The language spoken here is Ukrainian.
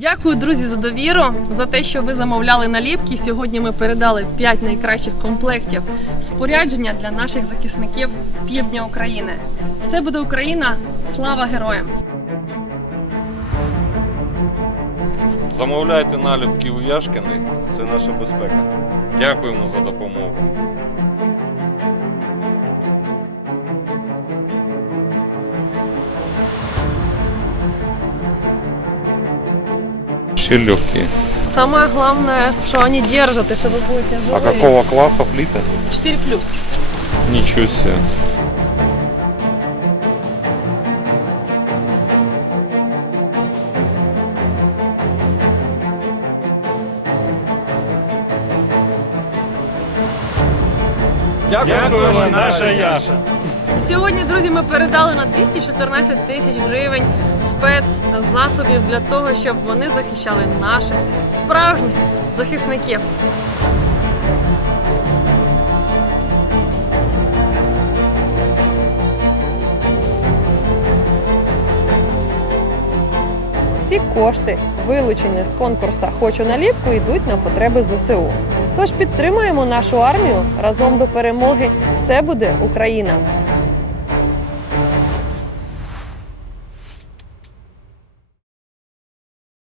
Дякую, друзі, за довіру, за те, що ви замовляли наліпки. Сьогодні ми передали 5 найкращих комплектів спорядження для наших захисників півдня України. Все буде Україна! Слава героям! Замовляйте наліпки у Яшкіни. Це наша безпека. Дякуємо за допомогу. Ще легкие. Самое главное, что они держат и что вы будете живые. А какого класса плиты? 4 плюс. Ничего себе. Дякуємо, наша Яша. Сьогодні, друзі, ми передали на 214 тисяч гривень спецзасобів для того, щоб вони захищали наших справжніх захисників. Всі кошти, вилучені з конкурсу Хочу наліпку, йдуть на потреби ЗСУ. Тож підтримуємо нашу армію разом до перемоги. Все буде Україна!